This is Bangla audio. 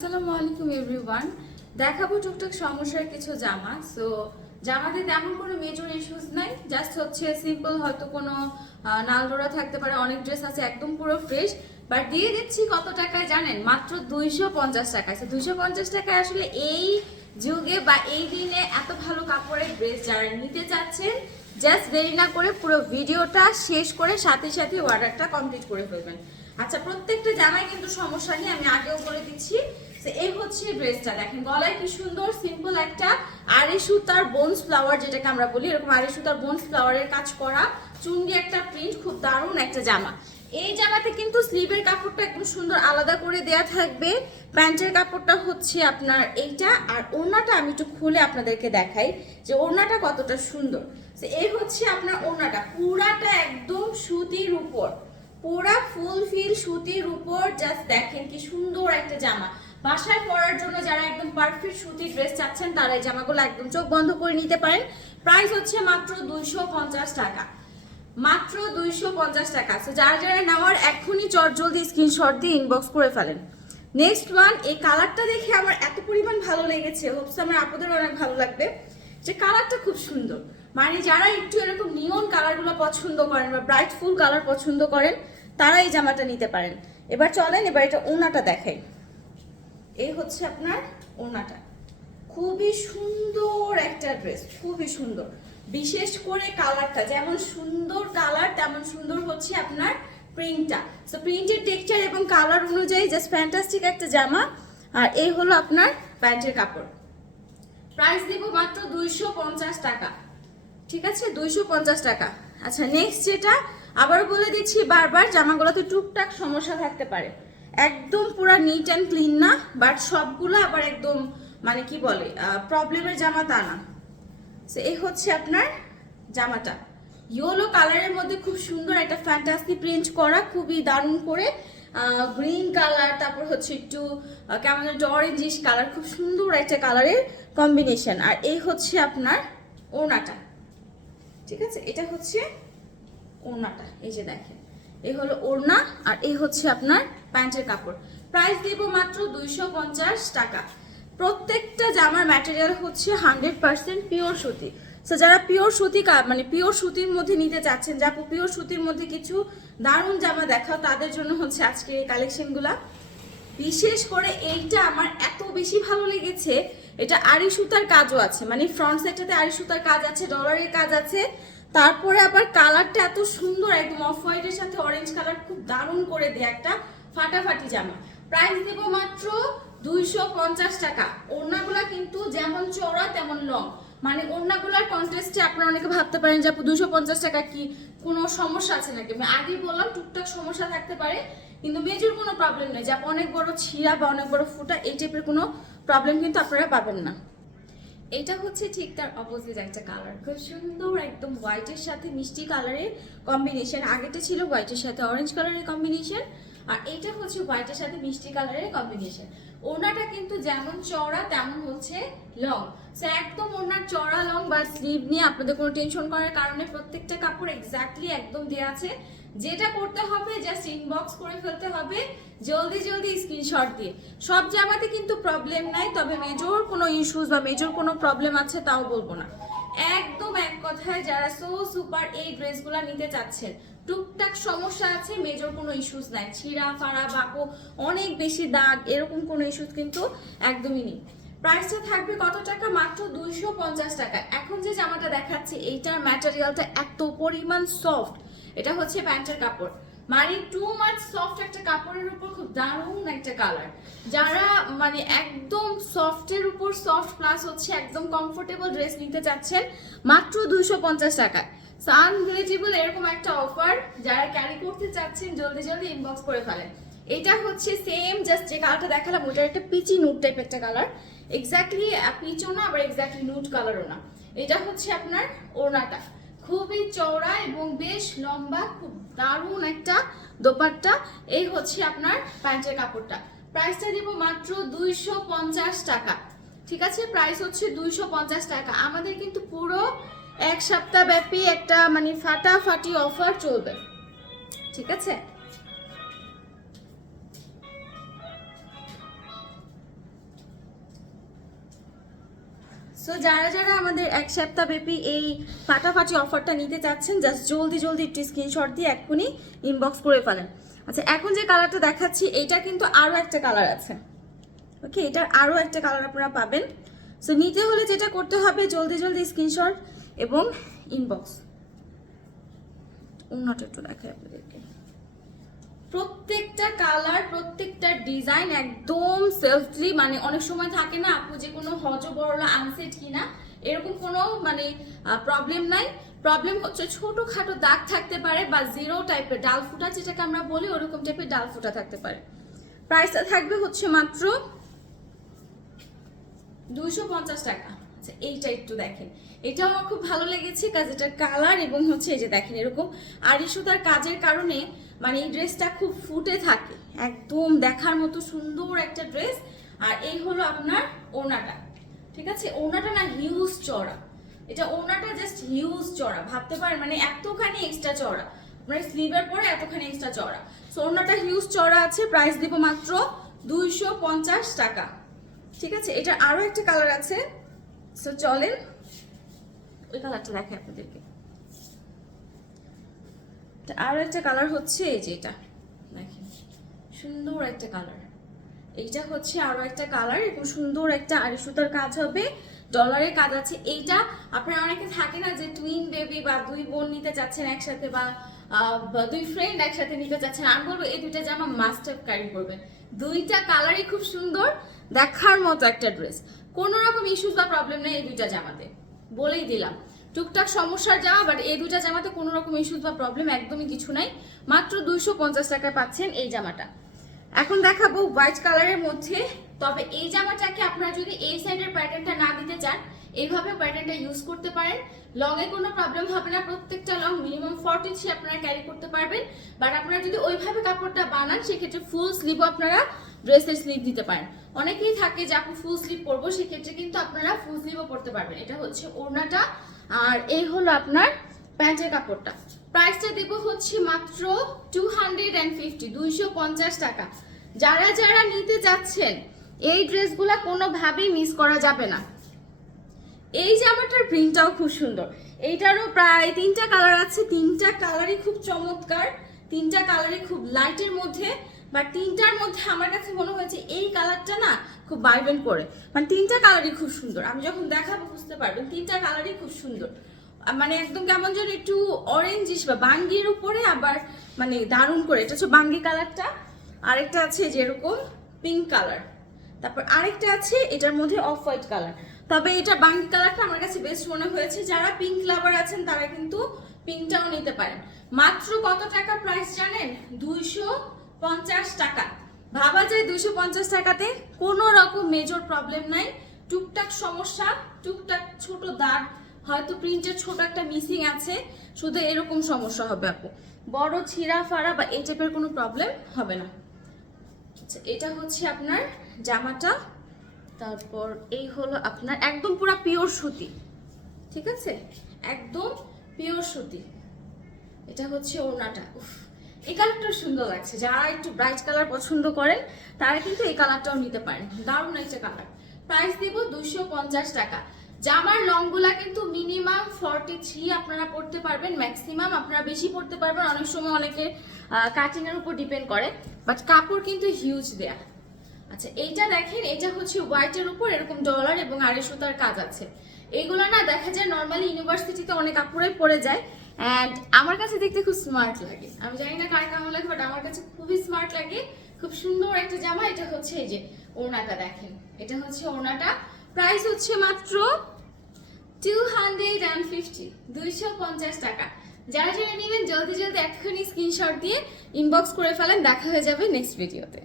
আসসালামু আলাইকুম এভরিওয়ান দেখাবো টুকটাক সমস্যার কিছু জামা। সো জামাতে তেমন কোনো মেজর ইস্যুস নাই। জাস্ট হচ্ছে সিম্পল হয়তো কোনো নালডোরা থাকতে পারে, অনেক ড্রেস আছে, একদম পুরো ফ্রেশ বাট দিয়ে দিচ্ছি কত টাকায় জানেন? মাত্র দুইশো পঞ্চাশ টাকায়। সো দুইশো পঞ্চাশ টাকায় আসলে এই যুগে বা এই দিনে এত ভালো কাপড়ের ড্রেস যারা নিতে চাচ্ছেন জাস্ট দেরি না করে পুরো ভিডিওটা শেষ করে সাথে সাথে অর্ডারটা কমপ্লিট করে ফেলবেন। আচ্ছা প্রত্যেকটা জামায় কিন্তু সমস্যা নেই, আমি আগেও বলে দিচ্ছি। এই হচ্ছে ড্রেসটা। দেখেন, গলায় কি সুন্দর সিম্পল একটা আড়ে সুতার বোনস ফ্লাওয়ার যেটাকে আমরা বলি, এরকম আড়ে সুতার বোনস ফ্লাওয়ারের কাজ করা। চুন্ডি একটা প্রিন্ট খুব দারুণ একটা জামা। এই জামাতে কিন্তু স্লিভের কাপড়টা একদম সুন্দর আলাদা করে দেয়া থাকবে। প্যান্টের কাপড়টা হচ্ছে আপনার এইটা, আর ওড়নাটা আমি একটু খুলে আপনাদেরকে দেখাই যে ওড়নাটা কতটা সুন্দর। এই হচ্ছে আপনার ওড়নাটা। পুরাটা একদম সুতির উপর। পুরা ফুল ফিল সুতির উপর জাস্ট দেখেন কি সুন্দর একটা জামা। বাসায় পরার জন্য যারা একদম পারফেক্ট সুতির ড্রেস চাচ্ছেন, তারা এই জামাগুলো একদম চোখ বন্ধ করে নিতে পারেন। প্রাইস হচ্ছে মাত্র দুইশো পঞ্চাশ টাকা। মাত্র দুইশো পঞ্চাশ টাকা। যারা যারা নেওয়ার, এক্ষুনি চট জলদি স্ক্রিনশট দিয়ে ইনবক্স করে ফেলেন। নেক্সট ওয়ান এই কালারটা দেখে আমার এত পরিমাণ ভালো লেগেছে। হোপস আমার আপনাদের অনেক ভালো লাগবে। যে কালারটা খুব সুন্দর। মানে যারা একটু এরকম নিয়ন কালারগুলো পছন্দ করেন বা ব্রাইট ফুল কালার পছন্দ করেন, তারা এই জামাটা নিতে পারেন। এবার চলেন, এবার এটা ওনাটা দেখাই। এই হচ্ছে আপনার ওনাটা খুবই সুন্দর একটা ড্রেস খুবই সুন্দর। বিশেষ করে কালারটা, যেমন সুন্দর কালার, তেমন সুন্দর হচ্ছে আপনার প্রিন্টটা সো প্রিন্টের টেক্সচার এবং কালার অনুযায়ী জাস্ট ফ্যান্টাস্টিক একটা জামা। আর এই হলো আপনার প্যান্টের কাপড়। প্রাইস দিব মাত্র দুইশো পঞ্চাশ টাকা। ঠিক আছে? দুইশো পঞ্চাশ টাকা। আচ্ছা নেক্সট যেটা আবার বলে দিচ্ছি বারবার, জামাগুলোতে টুকটাক সমস্যা থাকতে পারে। একদম পুরো নিট অ্যান্ড ক্লিন না বাট সবগুলো আবার একদম মানে কি বলে প্রবলেমের জামা তা না। সো এই হচ্ছে আপনার জামাটা। ইয়েলো কালারের মধ্যে খুব সুন্দর একটা ফ্যান্টাসি প্রিন্ট করা, খুবই দারুণ করে। গ্রিন কালার তারপর হচ্ছে একটু কেমন অরেঞ্জিশ কালার খুব সুন্দর একটা কালারের কম্বিনেশন আর এই হচ্ছে আপনার ওনাটা। ঠিক আছে? এটা হচ্ছে ওনাটা, এই যে দেখেন। এই হলো ওড়না আর এই হচ্ছে আপনার প্যান্টের কাপড়। প্রাইস দিব মাত্র দুইশো পঞ্চাশ টাকা। প্রত্যেকটা জামার ম্যাটেরিয়াল হচ্ছে হান্ড্রেড পার্সেন্ট পিওর সুতি। সো যারা পিওর সুতি মানে পিওর সুতির মধ্যে নিতে চাচ্ছেন, যা পিওর সুতির মধ্যে কিছু দারুণ জামা দেখাও, তাদের জন্য হচ্ছে আজকের এই কালেকশনগুলা বিশেষ করে এইটা আমার এত বেশি ভালো লেগেছে, এটা আড়ি সুতার কাজও আছে। মানে ফ্রন্ট সাইডটাতে আড়ি সুতার কাজ আছে ডলারের কাজ আছে। তারপরে আবার কালারটা এত সুন্দর, একদম অফ হোয়াইটের সাথে অরেঞ্জ কালার খুব দারুণ করে দেয় একটা ফাটাফাটি জামা। প্রাইস দেবো মাত্র দুইশো পঞ্চাশ টাকা। ওড়নাগুলা কিন্তু যেমন চওড়া, তেমন লং মানে ওড়নাগুলার কন্টেস্টে আপনারা অনেকে ভাবতে পারেন যে দুশো পঞ্চাশ টাকা কি? কোনো সমস্যা আছে নাকি? আমি আগেই বললাম, টুকটাক সমস্যা থাকতে পারে, কিন্তু মেজর কোনো প্রবলেম নেই। যে অনেক বড় ছিঁড়া বা অনেক বড় ফুটা, এই টাইপের কোনো প্রবলেম কিন্তু আপনারা পাবেন না। এটা হচ্ছে ঠিক তার অপোজিট একটা কালার খুব সুন্দর, একদম হোয়াইটের সাথে মিষ্টি কালারের কম্বিনেশন আগেটা ছিল হোয়াইটের সাথে অরেঞ্জ কালারের কম্বিনেশন আর এইটা হচ্ছে হোয়াইটের সাথে মিষ্টি কালারের কম্বিনেশন ওড়নাটা কিন্তু যেমন চওড়া, তেমন হচ্ছে লং। সো একদম ওনার চওড়া, লং বা স্লিভ নিয়ে আপনাদের কোনো টেনশন করার কারণে প্রত্যেকটা কাপড় এক্স্যাক্টলি একদম দেওয়া আছে। যেটা করতে হবে জাস্ট ইনবক্স করে ফেলতে হবে, জলদি জলদি স্ক্রিনশট দিয়ে। সব জামাতে কিন্তু প্রবলেম নাই, তবে মেজর কোনো ইস্যুস বা মেজর কোনো প্রবলেম আছে, তাও বলব না। একদম এক কথায় যারা সো সুপার এই ড্রেসগুলো নিতে চাচ্ছেন, টুকটাক সমস্যা আছে মেজর কোনো ইস্যুস নাই। ছিঁড়া, ফাড়া, বাঁকো, অনেক বেশি দাগ, এরকম কোনো ইস্যুস কিন্তু একদমই নেই। প্রাইসটা থাকবে কত টাকা? মাত্র দুইশো পঞ্চাশ টাকা। এখন যে জামাটা দেখাচ্ছে, এইটার ম্যাটেরিয়ালটা এত পরিমাণ সফট এটা হচ্ছে প্যান্টের কাপড়। মানে টু মাচ সফট একটা কাপড়ের উপর খুব দারুণ একটা কালার যারা মানে একদম সফটের উপর সফট প্লাস হচ্ছে একদম কমফোর্টেবল ড্রেস নিতে চাচ্ছেন, মাত্র দুইশো পঞ্চাশ টাকা সানভেজিবল এরকম একটা অফার যারা ক্যারি করতে চাচ্ছেন, জলদি জলদি ইনবক্স করে ফেলেন। এটা হচ্ছে সেম জাস্ট যে কালারটা দেখালাম, ওটার একটা পিচি নুট টাইপ একটা কালার এক্স্যাক্টলি পিচও না, আবার এক্স্যাক্টলি নুট কালারও না। এটা হচ্ছে আপনার ওড়নাটা। খুবই চওড়া এবং বেশ লম্বা, খুব দারুণ একটা দোপাট্টা। এই হচ্ছে আপনার প্যান্টের কাপড়টা। প্রাইসটা দিব মাত্র দুইশো পঞ্চাশ টাকা। ঠিক আছে? প্রাইস হচ্ছে দুইশো পঞ্চাশ টাকা। আমাদের কিন্তু পুরো এক সপ্তাহ ব্যাপী একটা মানে ফাটাফাটি অফার চলবে। ঠিক আছে? সো যারা যারা আমাদের এক সপ্তাহ ব্যাপী এই ফাটাফাটি অফারটা নিতে চাচ্ছেন জাস্ট জলদি জলদি একটু স্ক্রিনশট দিয়ে এক্ষুনি ইনবক্স করে ফেলেন। আচ্ছা এখন যে কালারটা দেখাচ্ছি, এটা কিন্তু আরও একটা কালার আছে। ওকে এটার আরও একটা কালার আপনারা পাবেন। সো নিতে হলে যেটা করতে হবে, জলদি জলদি স্ক্রিনশট এবং ইনবক্স অন্যটা একটু দেখাই আপনাদেরকে। প্রত্যেকটা কালার প্রত্যেকটা ডিজাইন একদম সেলফলি মানে অনেক সময় থাকে না আপু যে কোনো হজ বড়লা আনসেট কিনা, এরকম কোনো মানে প্রবলেম নাই। প্রবলেম হচ্ছে ছোটখাটো দাগ থাকতে পারে বা জিরো টাইপের ডাল ফুটা, যেটাকে আমরা বলি, ওরকম টাইপের ডাল ফুটা থাকতে পারে। প্রাইসটা থাকবে হচ্ছে মাত্র দুইশো পঞ্চাশ টাকা। আচ্ছা এইটা একটু দেখেন। এটা আমার খুব ভালো লেগেছে, কাজ এটার কালার এবং হচ্ছে এই যে দেখেন এরকম আড়ি তার কাজের কারণে মানে এই ড্রেসটা খুব ফুটে থাকে, একদম দেখার মতো সুন্দর একটা ড্রেস আর এই হলো আপনার ওনাটা ঠিক আছে? ওনাটা না হিউজ চড়া এটা ওনাটা জাস্ট হিউজ চড়া ভাবতে পারেন মানে এতখানি এক্সট্রা চড়া মানে স্লিভের পরে এতখানি এক্সট্রা চড়া সো ওনাটা হিউজ চড়া আছে প্রাইস দিব মাত্র দুইশো পঞ্চাশ টাকা। ঠিক আছে? এটা আরও একটা কালার আছে। সো চলেন। ওই কালারটা দেখে আপনাদেরকে। আরও একটা কালার হচ্ছে এই যে এটা। দেখেন, সুন্দর একটা কালার এইটা হচ্ছে আরও একটা কালার এবং সুন্দর একটা আড়ি সুতার কাজ হবে। ডলারের কাজ আছে। এইটা আপনারা অনেকে থাকে না যে টুইন বেবি বা দুই বোন নিতে চাচ্ছেন একসাথে বা দুই ফ্রেন্ড একসাথে নিতে চাচ্ছেন আমি বলব এই দুইটা জামা মাস্ট হ্যাভ ক্যারি করবেন। দুইটা কালারই খুব সুন্দর, দেখার মতো একটা ড্রেস কোনো রকম ইস্যুস বা প্রবলেম নেই এই দুইটা জামাতে। বলেই দিলাম। টুকটাক সমস্যার জামা বাট এই দুটা জামাতে কোনো রকম ইস্যুস বা প্রবলেম একদমই কিছু নাই। মাত্র দুইশো পঞ্চাশ টাকায় পাচ্ছেন এই জামাটা। এখন দেখাবো হোয়াইট কালারের মধ্যে, তবে এই জামাটাকে আপনারা যদি এই সাইডের প্যাটার্নটা না দিতে চান, এইভাবে প্যাটার্নটা ইউজ করতে পারেন। লং এ কোনো প্রবলেম হবে না, প্রত্যেকটা লং মিনিমাম ফর্টি থ্রি আপনারা ক্যারি করতে পারবেন। বাট আপনারা যদি ওইভাবে কাপড়টা বানান, সেক্ষেত্রে ফুল স্লিভও আপনারা ড্রেসের স্লিভ দিতে পারেন। অনেকেই থাকে যে, আপু ফুল স্লিভ পরবো, সেক্ষেত্রে কিন্তু আপনারা ফুল স্লিভও পরতে পারবেন। এটা হচ্ছে ওড়নাটা। আর এই হলো আপনার প্যান্টের কাপড়টা। প্রাইসটা দেবো হচ্ছে মাত্র টু হান্ড্রেড অ্যান্ড ফিফটি দুইশো পঞ্চাশ টাকা। যারা যারা নিতে যাচ্ছেন, এই ড্রেসগুলা কোনোভাবেই মিস করা যাবে না। এই জামাটার প্রিন্টটাও খুব সুন্দর। এইটারও প্রায় তিনটা কালার আছে। তিনটা কালারই খুব চমৎকার। তিনটা কালারই খুব লাইটের মধ্যে। বাট তিনটার মধ্যে আমার কাছে মনে হয়েছে এই কালারটা না খুব ভাইব্রেন্ট করে। মানে তিনটা কালারই খুব সুন্দর। আমি যখন দেখাবো, বুঝতে পারবেন, তিনটা কালারই খুব সুন্দর। মানে একদম কেমন যেন একটু অরেঞ্জিস বা বাঙ্গির উপরে আবার মানে দারুণ করে। এটা হচ্ছে বাঙ্গি কালারটা আরেকটা আছে যেরকম পিঙ্ক কালার তারপর আরেকটা আছে, এটার মধ্যে অফ হোয়াইট কালার তবে এটা বাঙ্গি কালারটা আমার কাছে বেস্ট মনে হয়েছে। যারা পিঙ্ক লাভার আছেন, তারা কিন্তু পিঙ্কটাও নিতে পারেন। মাত্র কত টাকা প্রাইস জানেন? দুইশো পঞ্চাশ টাকা। ভাবা যায় দুইশো পঞ্চাশ টাকাতে। কোনো রকম মেজর প্রবলেম নাই। টুকটাক সমস্যা, টুকটাক ছোট দাগ, হয়তো প্রিন্টের ছোট একটা মিসিং আছে। শুধু এরকম সমস্যা হবে আপু। বড় ছিঁড়া ফাড়া বা এই টাইপের কোনো প্রবলেম হবে না। আচ্ছা এটা হচ্ছে আপনার জামাটা। তারপর এই হলো আপনার একদম পুরো পিওর সুতি। ঠিক আছে? একদম পিওর সুতি। এটা হচ্ছে ওড়নাটা। উফ। এই কালারটা সুন্দর লাগছে। যারা একটু ব্রাইট কালার পছন্দ করেন তারা কিন্তু এই কালারটাও নিতে পারেন। দারুণ একটা কালার প্রাইস দিব দুশো পঞ্চাশ টাকা। জামার লংগুলা কিন্তু মিনিমাম ফর্টি থ্রি আপনারা পড়তে পারবেন। ম্যাক্সিমাম আপনারা বেশি পড়তে পারবেন। অনেক সময় অনেকে কাটিং এর উপর ডিপেন্ড করে। বাট কাপড় কিন্তু হিউজ দেয়া। আচ্ছা এইটা দেখেন, এটা হচ্ছে হোয়াইটের উপর। এরকম ডলার এবং আড়াই সুতার কাজ আছে। এইগুলো না দেখা যায় নর্মালি ইউনিভার্সিটিতে অনেক কাপড়ে পরে যায়। অ্যান্ড আমার কাছে দেখতে খুব স্মার্ট লাগে। আমি জানি না কার কেমন লাগে বাট আমার কাছে খুবই স্মার্ট লাগে। খুব সুন্দর একটা জামা, এটা হচ্ছে এই যে ওড়নাটা দেখেন। এটা হচ্ছে ওড়নাটা। প্রাইস হচ্ছে মাত্র টু হান্ড্রেড অ্যান্ড ফিফটি দুইশো পঞ্চাশ টাকা। যারা যারা নেবেন, জলদি জলদি এক্ষুনি স্ক্রিনশট দিয়ে ইনবক্স করে ফেলেন, দেখা হয়ে যাবে নেক্সট ভিডিওতে